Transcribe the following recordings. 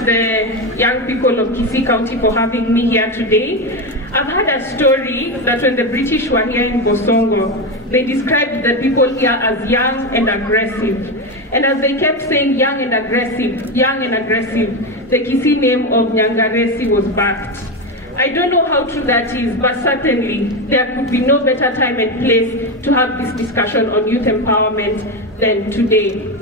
to the young people of Kisii County for having me here today. I've heard a story that when the British were here in Bosongo, they described the people here as young and aggressive. And as they kept saying young and aggressive, the Kisii name of Nyangaresi was backed. I don't know how true that is, but certainly there could be no better time and place to have this discussion on youth empowerment than today.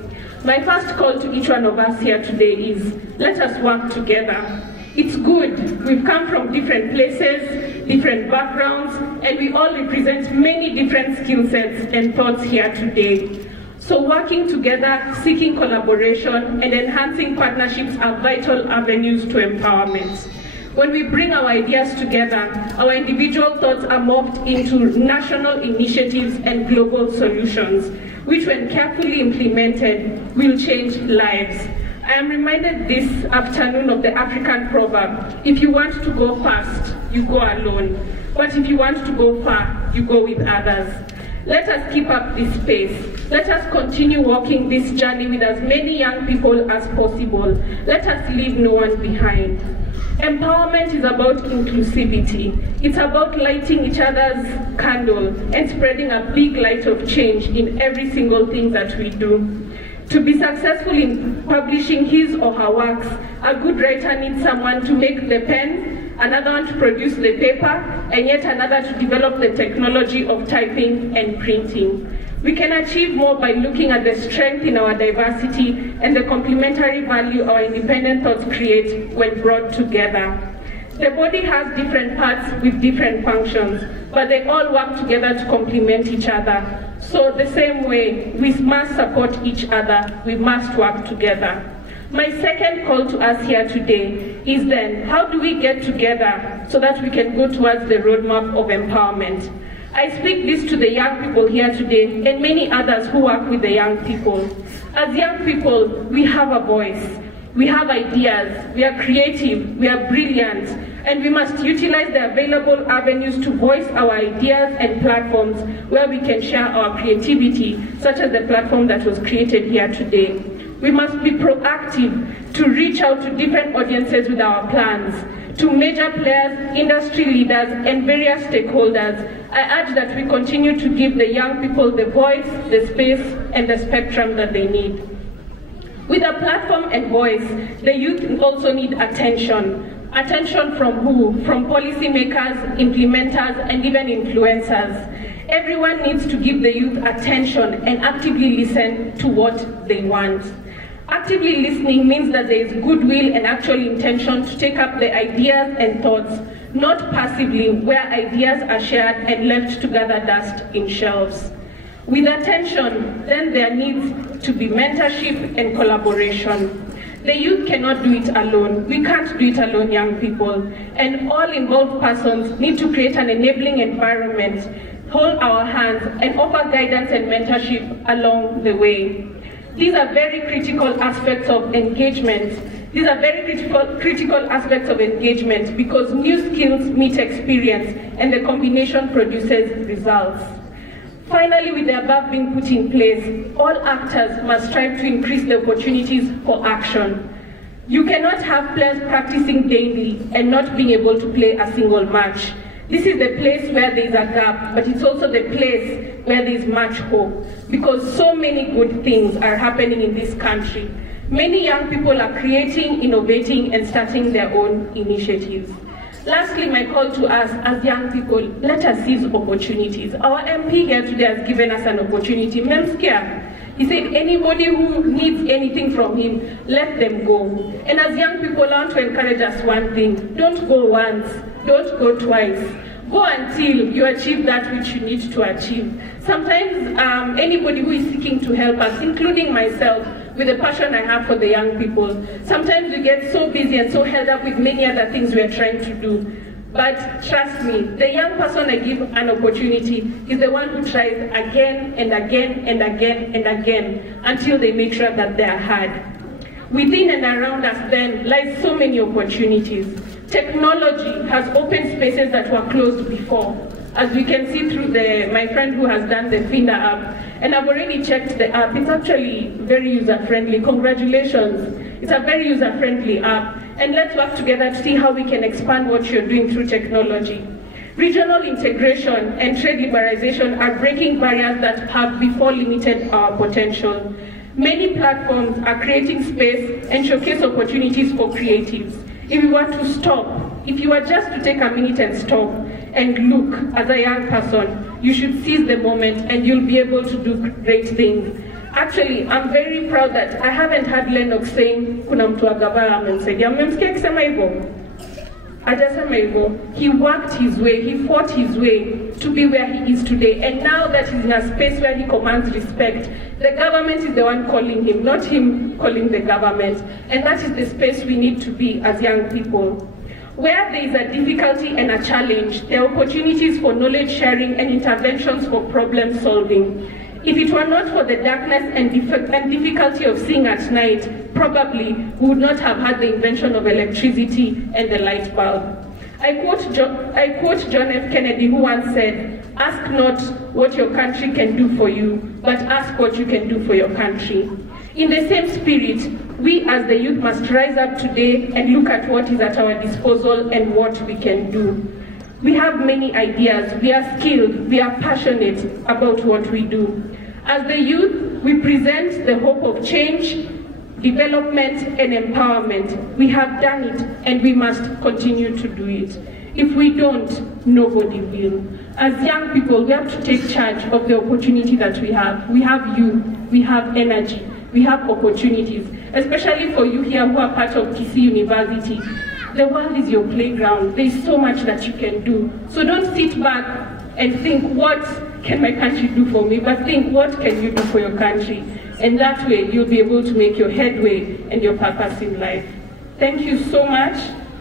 My first call to each one of us here today is, let us work together. It's good. We've come from different places, different backgrounds, and we all represent many different skill sets and thoughts here today. So working together, seeking collaboration, and enhancing partnerships are vital avenues to empowerment. When we bring our ideas together, our individual thoughts are morphed into national initiatives and global solutions, which when carefully implemented, will change lives. I am reminded this afternoon of the African proverb, if you want to go fast, you go alone. But if you want to go far, you go with others. Let us keep up this pace. Let us continue walking this journey with as many young people as possible. Let us leave no one behind. Empowerment is about inclusivity. It's about lighting each other's candle and spreading a big light of change in every single thing that we do. To be successful in publishing his or her works, a good writer needs someone to make the pen, another one to produce the paper, and yet another to develop the technology of typing and printing. We can achieve more by looking at the strength in our diversity and the complementary value our independent thoughts create when brought together. The body has different parts with different functions, but they all work together to complement each other. So the same way, we must support each other, we must work together. My second call to us here today is then, how do we get together so that we can go towards the roadmap of empowerment? I speak this to the young people here today and many others who work with the young people. As young people, we have a voice. We have ideas, we are creative, we are brilliant, and we must utilize the available avenues to voice our ideas and platforms where we can share our creativity, such as the platform that was created here today. We must be proactive to reach out to different audiences with our plans, to major players, industry leaders, and various stakeholders. I urge that we continue to give the young people the voice, the space, and the spectrum that they need. With a platform and voice, the youth also need attention. Attention from who? From policymakers, implementers, and even influencers. Everyone needs to give the youth attention and actively listen to what they want. Actively listening means that there is goodwill and actual intention to take up the ideas and thoughts, not passively where ideas are shared and left to gather dust in shelves. With attention, then there needs to be mentorship and collaboration. The youth cannot do it alone. We can't do it alone, young people. And all involved persons need to create an enabling environment, hold our hands, and offer guidance and mentorship along the way. These are very critical aspects of engagement. These are very critical aspects of engagement because new skills meet experience and the combination produces results. Finally, with the above being put in place, all actors must strive to increase the opportunities for action. You cannot have players practicing daily and not being able to play a single match. This is the place where there is a gap, but it's also the place where there is much hope, because so many good things are happening in this country. Many young people are creating, innovating, and starting their own initiatives. Lastly, my call to us as young people, let us seize opportunities. Our MP here today has given us an opportunity. Memskia, he said anybody who needs anything from him, let them go. And as young people, I want to encourage us one thing. Don't go once, don't go twice. Go until you achieve that which you need to achieve. Sometimes anybody who is seeking to help us, including myself, with the passion I have for the young people, sometimes we get so busy and so held up with many other things we are trying to do. But trust me, the young person I give an opportunity is the one who tries again and again and again and again until they make sure that they are heard. Within and around us then lies so many opportunities. Technology has opened spaces that were closed before. As we can see through my friend who has done the Finder app, and I've already checked the app. It's actually very user-friendly. Congratulations. It's a very user-friendly app, and let's work together to see how we can expand what you're doing through technology. Regional integration and trade liberalization are breaking barriers that have before limited our potential. Many platforms are creating space and showcase opportunities for creatives. If you want to stop, if you are just to take a minute and stop and look as a young person, you should seize the moment and you'll be able to do great things. Actually, I'm very proud that I haven't had Lennox saying, kuna mtu wa gavana amemsaidia. Mmemsikia akisema hivyo? Hajasema hivyo. He worked his way, he fought his way to be where he is today. And now that he's in a space where he commands respect, the government is the one calling him, not him calling the government. And that is the space we need to be as young people. Where there is a difficulty and a challenge, there are opportunities for knowledge sharing and interventions for problem solving. If it were not for the darkness and difficulty of seeing at night, probably we would not have had the invention of electricity and the light bulb. I quote John F. Kennedy, who once said, "Ask not what your country can do for you, but ask what you can do for your country." In the same spirit, we as the youth must rise up today and look at what is at our disposal and what we can do. We have many ideas, we are skilled, we are passionate about what we do. As the youth, we present the hope of change, development, and empowerment. We have done it, and we must continue to do it. If we don't, nobody will. As young people, we have to take charge of the opportunity that we have. We have youth, we have energy, we have opportunities, especially for you here who are part of Kisii University. The world is your playground. There is so much that you can do. So don't sit back and think, what can my country do for me? But think, what can you do for your country? And that way, you'll be able to make your headway and your purpose in life. Thank you so much.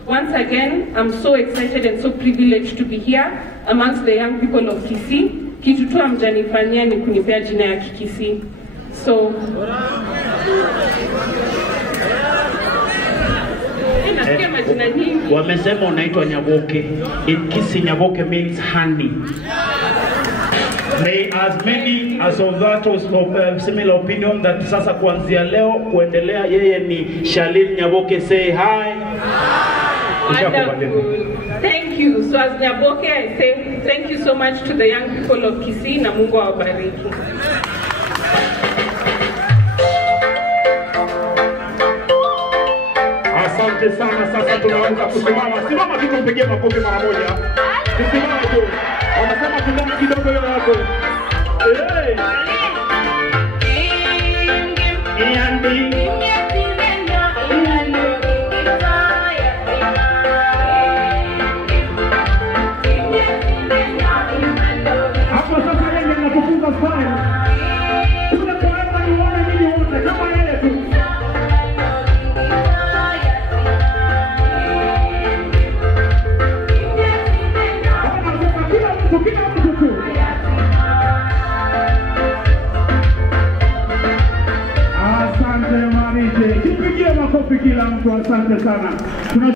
Once again, I'm so excited and so privileged to be here amongst the young people of Kisii. Kitu tu amjanifanyia ni kunipea jina ya Kikisii. So, wamesema unaitwa Nyaboke. In Kisii, Nyaboke means honey. May as many as of that was of similar opinion that sasa kuanzia leo kuendelea yeye ni Charlene Nyaboke. Say hi. Wonderful. Thank you. So as Nyaboke, I say thank you so much to the young people of Kisii na Mungu awabariki. Asante sana. Sasa tunaweza kusimama. Simama tu tupigie makofi mara moja. Tusimame tu. Wanasema tunaona kidogo leo hapo. Eh. Hapo sasa yeye anapofunga file. Tunapoenda nione nini wote kama yeye tu. Asante Marije. Kipigie makofi kila mtu, asante sana.